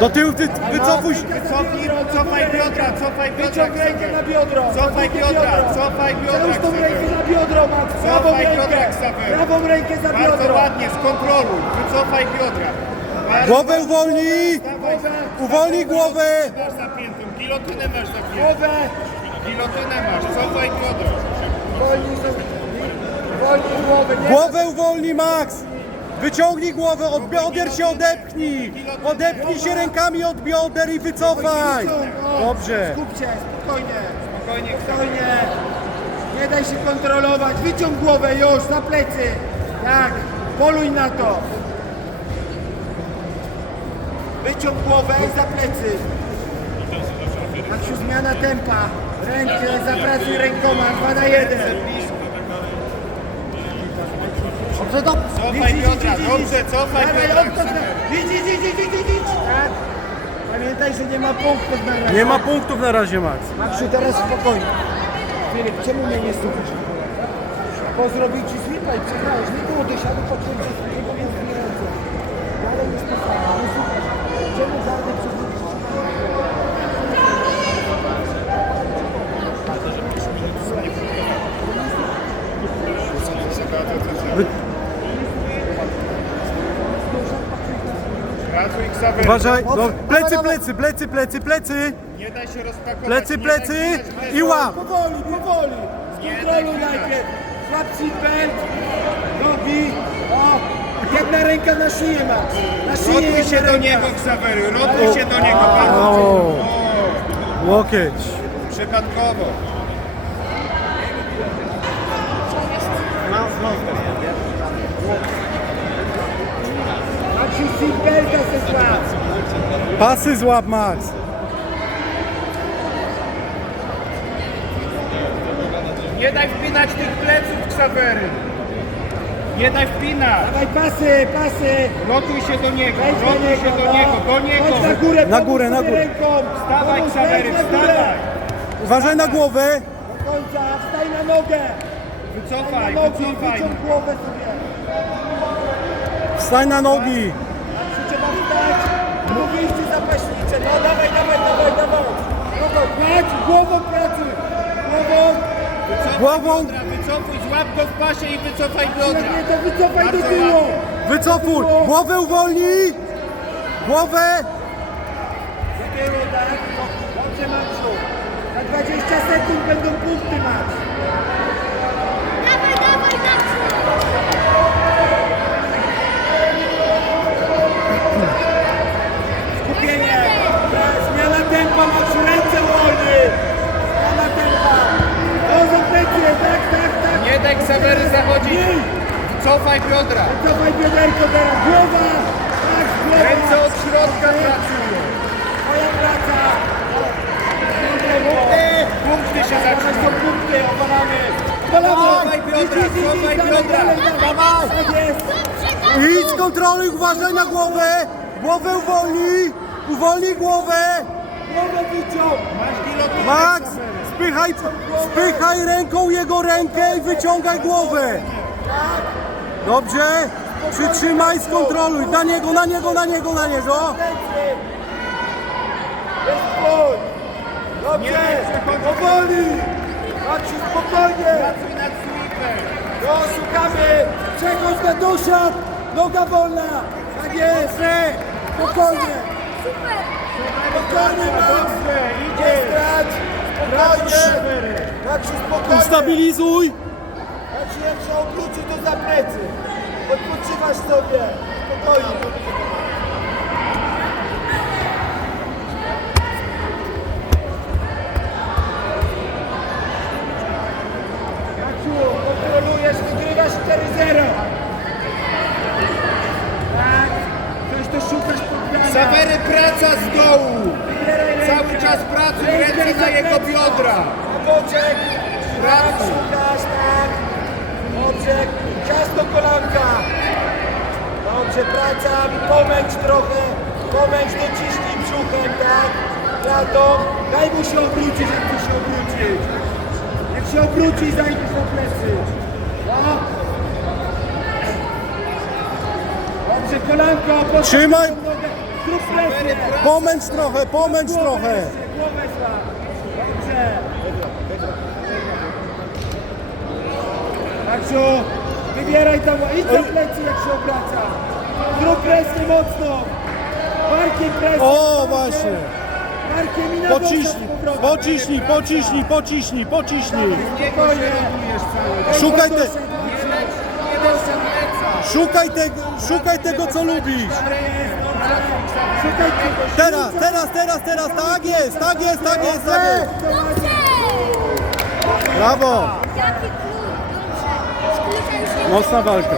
Do tyłu, ty wycofuj się. Cofaj biodra, cofaj biodra. Wyciąg rękę na biodro. Cofaj biodra, cofaj biodra. Załóż tą rękę na biodro, Max. Prawą Cofaj rękę. biodra, Ksawery. Prawą rękę za Bardzo biodro. ładnie, skontroluj. Wycofaj biodra. Bardzo Głowę ładnie. uwolnij! Dawaj. Uwolnij głowę! Masz zapiętą, gilotynę masz zapiętą. Głowę. Gilotynę masz, cofaj biodra. Wolnij głowę. Nie. Głowę uwolnij, Max! Wyciągnij głowę, od bioder się odepchnij! Odepchnij się rękami od bioder i wycofaj! Dobrze. Skup się, spokojnie. Spokojnie, Spokojnie. Nie daj się kontrolować. Wyciąg głowę już, za plecy. Tak, poluj na to. Wyciąg głowę i za plecy. Maksiu, zmiana tempa. Rękę, zapracuj rękoma, 2 na 1. Dobrze, dobrze. Cofaj biodra, dobrze, cofaj biodra. Idź. Tak. Pamiętaj, że nie ma punktów na razie. Nie ma punktów na razie, Max. Maksiu, teraz spokojnie. Filip, czemu mnie nie słuchasz? Bo zrobił ci slipa i przegrałeś. Nie było dosiadu, poczułem się swojego rozwijającego. Dalej jest to samo, nie słuchasz. Czemu gardę przewrócić? Pracuj, Ksawery. Uważaj, no, plecy! Nie daj się rozpakować. Plecy i łap! Powoli. Skontroluj najpierw. Złap seatbelt. Nogi. O. Jedna ręka na szyję masz. Na szyję Rotuj się jedna do ręka. niego, Ksawery, rotuj się do niego. Bardzo O. Łokieć. przypadkowo. Maksiu, seatbelta se złap. Pasy złap, Max. Nie daj wpinać tych pleców, Ksawery. Nie daj wpinać. Dawaj pasy. Rotuj się do niego, Wejdź rotuj się do niego, do niego. Chodź na górę, Na pomóż górę, na sobie górę. ręką. Wstawaj, Pomóż, Ksawery, wejdź na górę. wstawaj. Uważaj na głowę. Do końca, wstaj na nogę. Wycofaj, Na nogi, wycofaj. wyciąg głowę sobie. Wstań na nogi. Trzeba wstać. Tu wyjście zapaśnicze. No dawaj. Głową, kładź, głową pracuj. Głową. Biodra, wycofuj, złap go w pasie i wycofaj biodra. Jak nie, to wycofaj do Bardzo tyłu. ładnie. Wycofuj. Głowę uwolnij. Głowę. Do tyłu, tak? Dobrze, Maksiu. Za 20 sekund będą punkty, Max. Skupienie. Zmiana tempa, Maksiu, ręce wolny. Zmiana tempa. O, za plecy, tak. Nie daj Ksawery zachodzić. Mniej. Wycofaj biodra. Cofaj bioderko teraz. Głowa. Tak, głowa. Ręce od środka pracują. Moja praca. Punkty się Dawaj, zaczynają. są punkty, opalamy. Cofaj biodra, cofaj biodra. Dawaj. Tak jest. Idź, kontroluj, uważaj na głowę. Głowę uwolnij. Uwolnij głowę. Głowę wyciąg. Masz gilotynę, Max, Ksawery. spychaj ręką jego rękę i wyciągaj głowę. Dobrze? Przytrzymaj, skontroluj. Na niego. Jest twój. Dobrze. Powoli. Maciu, spokojnie. Pracuj nad sweepem. No, szukamy. Przechodź na dosiad. Noga wolna. Tak jest. Spokojnie. Spokojnie, Max. Dobrze, Nie idzie. strać. Spokojnie. Maciu, spokojnie. Ustabilizuj. Maciu, jak się obróci, to za plecy. Odpoczywasz sobie. Spokojnie. Maciu, kontrolujesz, wygrywasz 4-0. Tak. Coś to szukasz podgrania. Ksawery, praca z dołu. Wybieraj rękę. Cały czas pracuj, ręce na jego biodra. Na boczek. Tak, Pracuj. szukasz, tak. Boczek. Ciasto kolanka. Dobrze, praca. Pomęcz trochę. Pomęcz, dociśnij brzuchem, tak. Klatą. Daj mu się obrócić, jak mu się obrócić. Jak się obróci, zajmij za plecy. No. Dobrze, kolanko. Trzymaj. Nogę. zrób presję. Pomęcz trochę, pomęcz trochę. Głowę złap. Dobrze. Maksiu, wybieraj tam, idź za plecy jak się obraca. Zrób presję mocno. Barkiem presję. O, właśnie. Barkiem i na boka z Pociśnij, powrotem. pociśnij, pociśnij, pociśnij, pociśnij. Spokojnie. Szukaj, te, Nie daj się pleca. szukaj tego, co lubisz. Szukaj czegoś. Teraz, tak jest, tak jest, tak jest, tak jest. Dobrze! Brawo, Jaki klub? Dobrze. Z klucza już nie mocna walka.